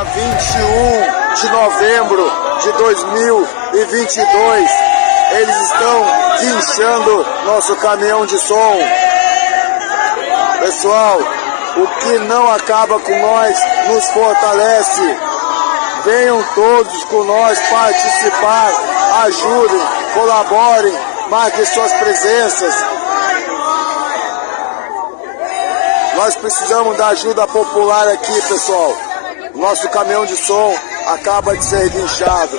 dia 21 de novembro de 2022. Eles estão guinchando nosso caminhão de som. Pessoal, o que não acaba com nós nos fortalece. Venham todos com nós participar, ajudem, colaborem, marquem suas presenças. Nós precisamos da ajuda popular aqui, pessoal. Nosso caminhão de som acaba de ser guinchado.